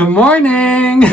Good morning!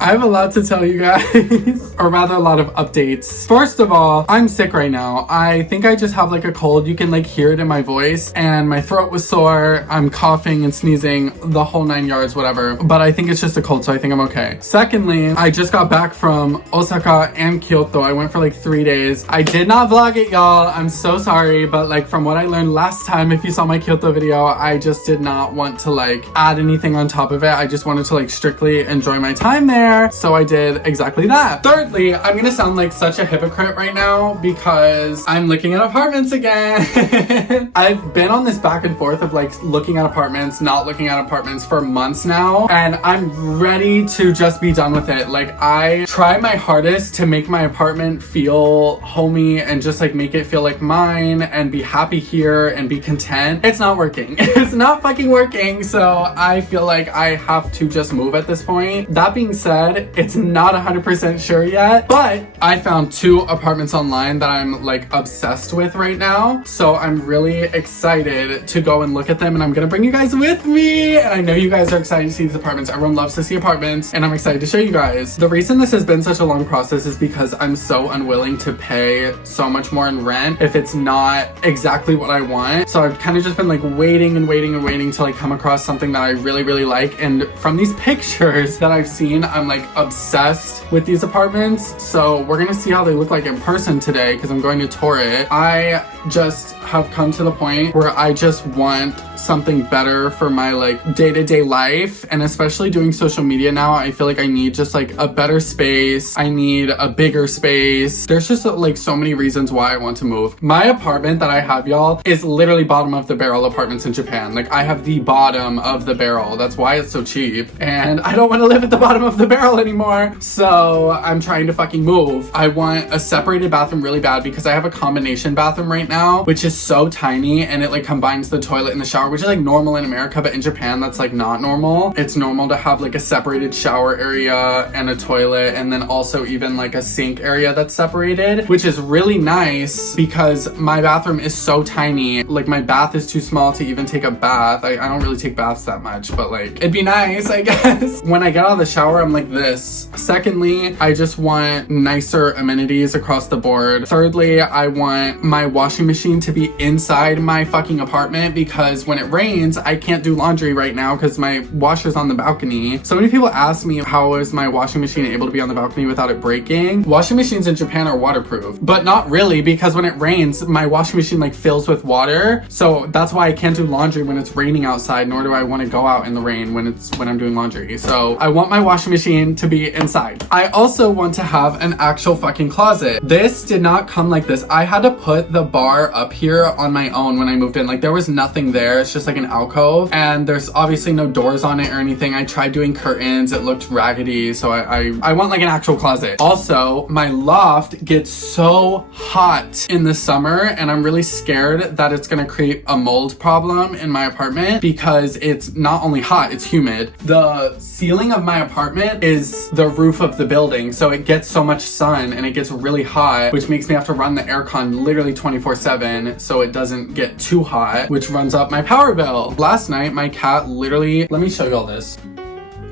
I have a lot to tell you guys, or rather a lot of updates. First of all, I'm sick right now. I think I just have like a cold. You can like hear it in my voice, and my throat was sore. I'm coughing and sneezing, the whole 9 yards, whatever. But I think it's just a cold, so I think I'm okay. Secondly, I just got back from Osaka and Kyoto. I went for like 3 days. I did not vlog it, y'all. I'm so sorry, but like from what I learned last time, if you saw my Kyoto video, I just did not want to like add anything on top of it. I just wanted to like strictly enjoy my time there, so I did exactly that. Thirdly, I'm gonna sound like such a hypocrite right now because I'm looking at apartments again. I've been on this back and forth of like looking at apartments, not looking at apartments for months now, and I'm ready to just be done with it. Like, I try my hardest to make my apartment feel homey and just like make it feel like mine and be happy here and be content. It's not working. It's not fucking working, so I feel like I have to just move at this point. That being said, it's not 100% sure yet, but I found 2 apartments online that I'm like obsessed with right now, so I'm really excited to go and look at them, and I'm gonna bring you guys with me. And I know you guys are excited to see these apartments. Everyone loves to see apartments, and I'm excited to show you guys. The reason this has been such a long process is because I'm so unwilling to pay so much more in rent if it's not exactly what I want. So I've kind of just been like waiting and waiting and waiting till I come across something that I really, really like. And from these pictures that I've seen, I'm like obsessed with these apartments. So we're gonna see how they look like in person today because I'm going to tour it. I just have come to the point where I just want something better for my like day-to-day life, and especially doing social media now, I feel like I need just like a better space. I need a bigger space. There's just like so many reasons why I want to move. My apartment that I have, y'all, is literally bottom of the barrel apartments in Japan. Like, I have the bottom of the barrel. That's why it's so cheap, and I don't want to live at the bottom of the barrel anymore, so I'm trying to fucking move. I want a separated bathroom really bad because I have a combination bathroom right now, which is so tiny, and it like combines the toilet and the shower, which is like normal in America, but in Japan that's like not normal. It's normal to have like a separated shower area and a toilet, and then also even like a sink area that's separated, which is really nice because my bathroom is so tiny. Like, my bath is too small to even take a bath. I don't really take baths that much, but like it'd be nice, I guess. When I get out of the shower, I'm like this. Secondly, I just want nicer amenities across the board. Thirdly, I want my washing machine to be inside my fucking apartment because when it rains, I can't do laundry right now because my washer's on the balcony. So many people ask me, how is my washing machine able to be on the balcony without it breaking? Washing machines in Japan are waterproof, but not really, because when it rains, my washing machine like fills with water. So that's why I can't do laundry when it's raining outside, nor do I want to go out in the rain when I'm doing laundry. So I want my washing machine to be inside. I also want to have an actual fucking closet. This did not come like this. I had to put the bar up here on my own when I moved in. Like, there was nothing there. It's just like an alcove, and there's obviously no doors on it or anything. I tried doing curtains. It looked raggedy, so I want like an actual closet. Also, my loft gets so hot in the summer, and I'm really scared that it's gonna create a mold problem in my apartment because it's not only hot, it's humid. The ceiling of my apartment is the roof of the building, so it gets so much sun and it gets really hot, which makes me have to run the aircon literally 24/7 so it doesn't get too hot, which runs up my power bill. Last night, my cat literally, let me show you all this.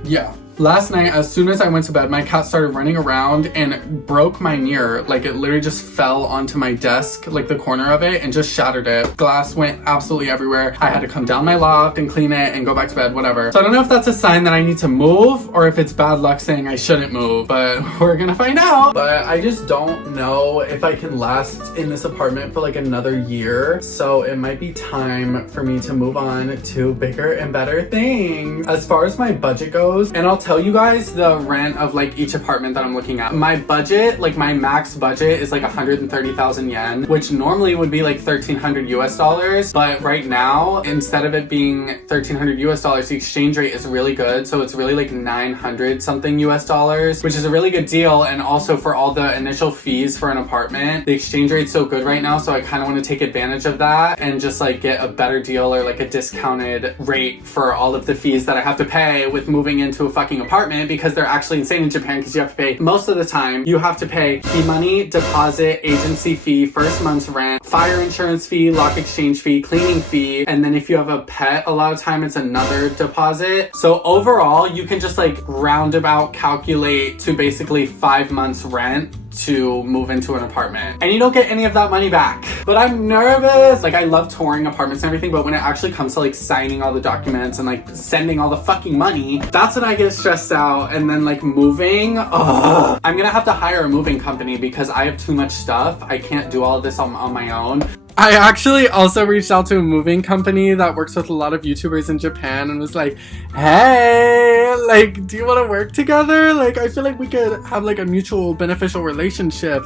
Yeah. Last night, as soon as I went to bed, my cat started running around and broke my mirror. Like, it literally just fell onto my desk, like the corner of it, and just shattered it. Glass went absolutely everywhere. I had to come down my loft and clean it and go back to bed, whatever. So I don't know if that's a sign that I need to move or if it's bad luck saying I shouldn't move, but we're gonna find out. But I just don't know if I can last in this apartment for like another year. So it might be time for me to move on to bigger and better things. As far as my budget goes, and I'll tell you guys the rent of like each apartment that I'm looking at. My budget, like my max budget, is like 130,000 yen, which normally would be like 1,300 US dollars. But right now, instead of it being 1,300 US dollars, the exchange rate is really good. So it's really like 900 something US dollars, which is a really good deal. And also for all the initial fees for an apartment, the exchange rate's so good right now. So I kind of want to take advantage of that and just like get a better deal or like a discounted rate for all of the fees that I have to pay with moving into a fucking fucking apartment because they're actually insane in Japan because you have to pay, most of the time, you have to pay key money, deposit, agency fee, first month's rent, fire insurance fee, lock exchange fee, cleaning fee, and then if you have a pet, a lot of time it's another deposit. So overall, you can just like roundabout calculate to basically 5 months rent to move into an apartment, and you don't get any of that money back. But I'm nervous. Like, I love touring apartments and everything, but when it actually comes to like signing all the documents and like sending all the fucking money, that's when I get stressed out. And then like moving, ugh. I'm gonna have to hire a moving company because I have too much stuff. I can't do all of this on my own. I actually also reached out to a moving company that works with a lot of YouTubers in Japan and was like, hey, like, do you want to work together? Like, I feel like we could have like a mutual beneficial relationship.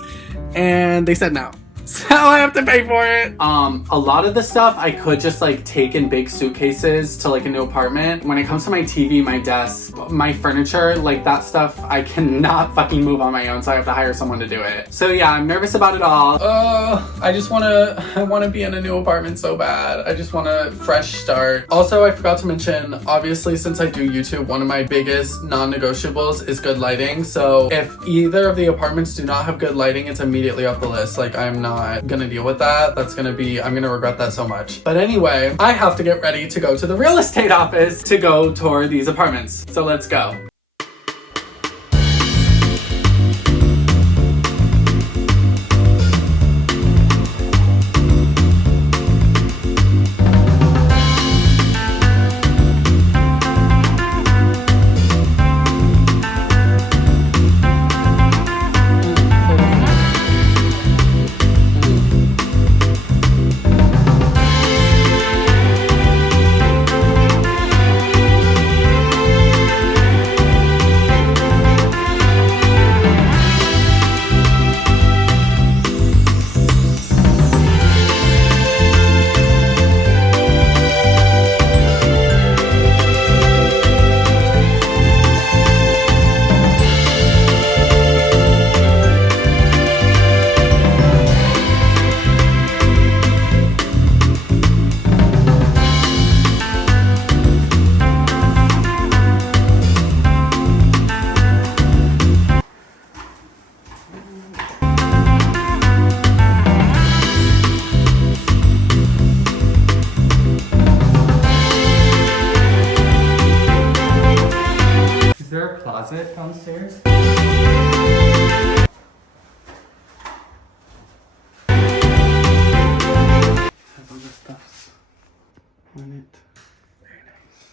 And they said no. So I have to pay for it. A lot of the stuff I could just like take in big suitcases to like a new apartment. When it comes to my TV, my desk, my furniture, like that stuff, I cannot fucking move on my own, so I have to hire someone to do it. So yeah, I'm nervous about it all. I wanna be in a new apartment so bad. I just want a fresh start. Also, I forgot to mention, obviously since I do YouTube, one of my biggest non-negotiables is good lighting. So if either of the apartments do not have good lighting, it's immediately off the list. Like, I'm not gonna deal with that. I'm gonna regret that so much. But anyway, I have to get ready to go to the real estate office to go tour these apartments. So let's go. Closet downstairs. Has all the stuffs on it. Very nice.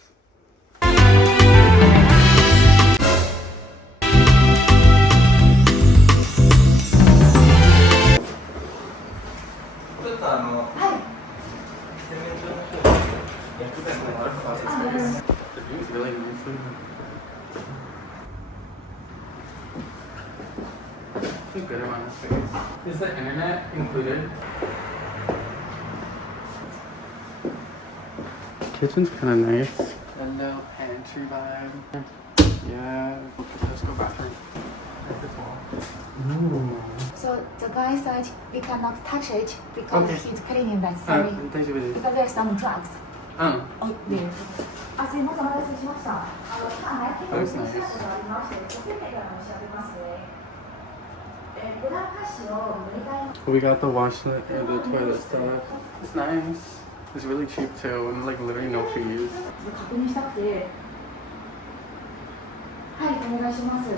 The view's really nice. A good amount of space. Is the internet included? Kitchen's kind of nice. A little pantry vibe. Yeah. Let's go bathroom. Ooh. So the guy said we cannot touch it because he's cleaning that. Sorry. Because there's some drugs. Oh. Oh, there. あ、すいません、お待たせしました。今ね、結構 That's シャ nice. ツがありまして、お手手からお調べますね。ブラッカシを塗り替え We got the washlet and the toilet stuff. It's nice. It's really cheap too, and like literally no fees. 確認したくて。はい、お願いします。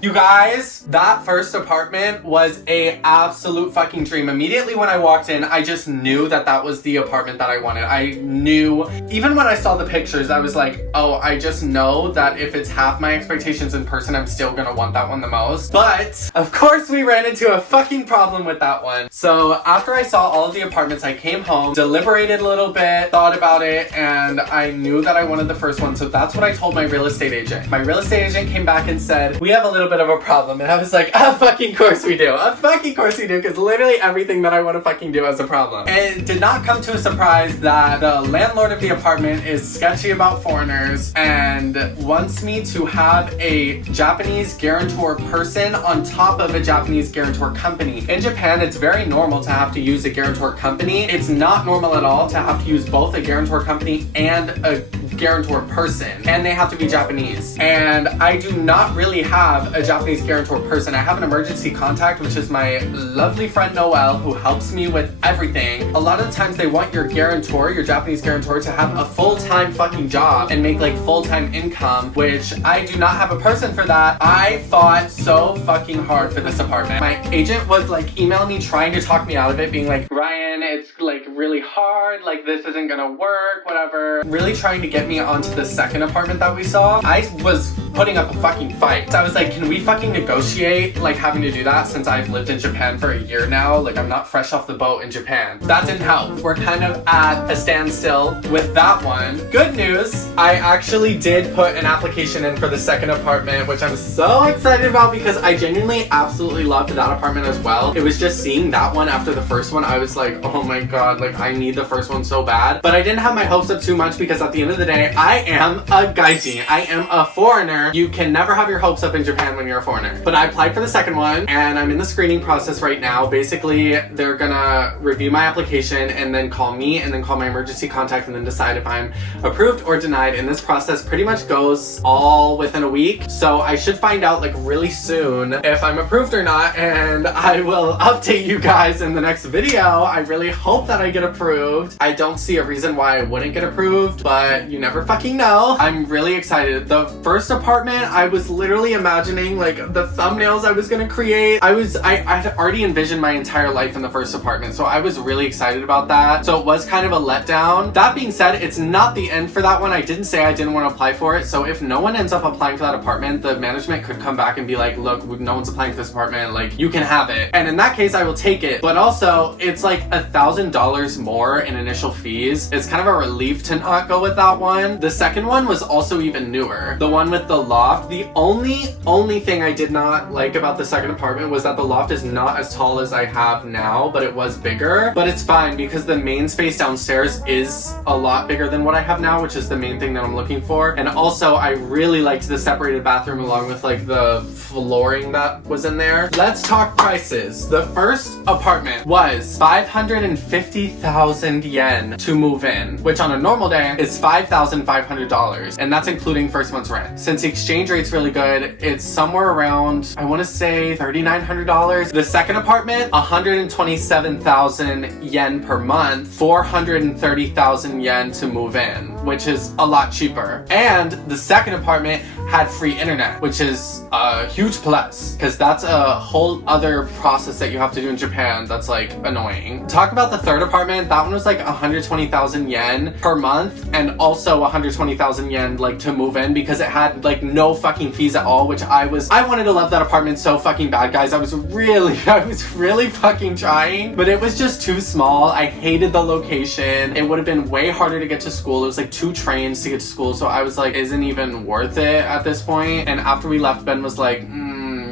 You guys, that first apartment was a absolute fucking dream. Immediately when I walked in, I just knew that that was the apartment that I wanted. I knew, even when I saw the pictures, I was like, oh, I just know that if it's half my expectations in person, I'm still gonna want that one the most. But of course we ran into a fucking problem with that one. So after I saw all of the apartments, I came home, deliberated a little bit, thought about it, and I knew that I wanted the first one. So that's what I told my real estate agent. My real estate agent came back and said, we have a little bit of a problem. And I was like, a fucking course we do. A fucking course we do, because literally everything that I want to fucking do has a problem. It did not come to a surprise that the landlord of the apartment is sketchy about foreigners and wants me to have a Japanese guarantor person on top of a Japanese guarantor company. In Japan, it's very normal to have to use a guarantor company. It's not normal at all to have to use both a guarantor company and a guarantor person, and they have to be Japanese. And I do not really have a Japanese guarantor person. I have an emergency contact, which is my lovely friend Noelle, who helps me with everything. A lot of the times they want your guarantor, your Japanese guarantor, to have a full-time fucking job and make like full-time income, which I do not have a person for that. I fought so fucking hard for this apartment. My agent was like emailing me trying to talk me out of it, being like, Ryan, it's like really hard, like this isn't gonna work, whatever. Really trying to get me onto the second apartment that we saw. I was putting up a fucking fight. So I was like, can we fucking negotiate like having to do that since I've lived in Japan for a year now? Like I'm not fresh off the boat in Japan. That didn't help. We're kind of at a standstill with that one. Good news, I actually did put an application in for the second apartment, which I'm so excited about because I genuinely absolutely loved that apartment as well. It was just seeing that one after the first one, I was like, oh my god, like I need the first one so bad. But I didn't have my hopes up too much because at the end of the day, I am a gaijin. I am a foreigner. You can never have your hopes up in Japan when you're a foreigner. But I applied for the second one and I'm in the screening process right now. Basically, they're gonna review my application and then call me and then call my emergency contact and then decide if I'm approved or denied. And this process pretty much goes all within a week. So I should find out like really soon if I'm approved or not, and I will update you guys in the next video. I really hope that I get approved. I don't see a reason why I wouldn't get approved, but you never fucking know. I'm really excited. The first apartment, I was literally imagining like the thumbnails I was gonna create. I had already envisioned my entire life in the first apartment, so I was really excited about that. So it was kind of a letdown. That being said, it's not the end for that one. I didn't say I didn't want to apply for it, so if no one ends up applying for that apartment, the management could come back and be like, look, no one's applying for this apartment, like you can have it. And in that case, I will take it. But also, it's like $1,000 more in initial fees. It's kind of a relief to not go with that one. The second one was also even newer. The one with the loft. The only thing I did not like about the second apartment was that the loft is not as tall as I have now, but it was bigger. But it's fine because the main space downstairs is a lot bigger than what I have now, which is the main thing that I'm looking for. And also, I really liked the separated bathroom along with like the flooring that was in there. Let's talk prices. The first apartment was 550,000 yen to move in, which on a normal day is $5,500, and that's including first month's rent. Since the exchange rate's really good, it's somewhere around, I want to say $3,900. The second apartment, 127,000 yen per month, 430,000 yen to move in, which is a lot cheaper. And the second apartment had free internet, which is a huge plus because that's a whole other process that you have to do in Japan that's like annoying. Talk about the third apartment, that one was like 120,000 yen per month and also 120,000 yen like to move in because it had like no fucking fees at all, which I wanted to love that apartment so fucking bad, guys. I was really fucking trying, but it was just too small. I hated the location. It would have been way harder to get to school. It was like 2 trains to get to school, so I was like, isn't even worth it at this point. And after we left, Ben was like,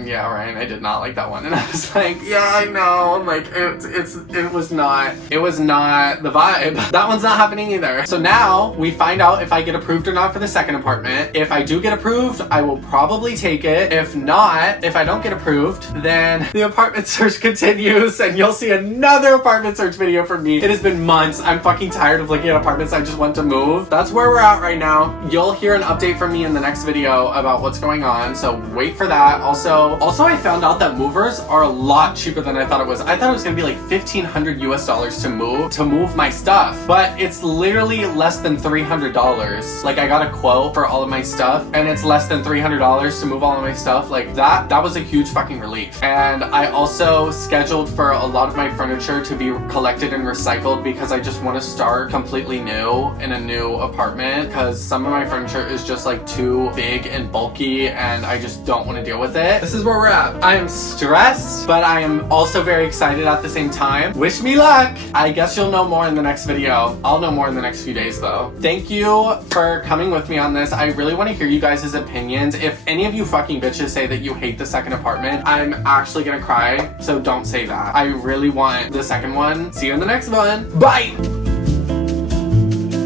yeah, Ryan, I did not like that one. And I was like, yeah, I know. Like, it was not the vibe. That one's not happening either. So now we find out if I get approved or not for the second apartment. If I do get approved, I will probably take it. If not, if I don't get approved, then the apartment search continues and you'll see another apartment search video from me. It has been months. I'm fucking tired of looking at apartments. I just want to move. That's where we're at right now. You'll hear an update from me in the next video about what's going on. So wait for that. Also, I found out that movers are a lot cheaper than I thought it was. I thought it was gonna be like $1,500 US to move my stuff, but it's literally less than $300. Like I got a quote for all of my stuff and it's less than $300 to move all of my stuff. Like that was a huge fucking relief. And I also scheduled for a lot of my furniture to be collected and recycled because I just want to start completely new in a new apartment because some of my furniture is just like too big and bulky and I just don't want to deal with it. This is where we're at. I am stressed, but I am also very excited at the same time. Wish me luck. I guess you'll know more in the next video. I'll know more in the next few days though. Thank you for coming with me on this. I really want to hear you guys' opinions. If any of you fucking bitches say that you hate the second apartment, I'm actually gonna cry, so don't say that. I really want the second one. See you in the next one. Bye!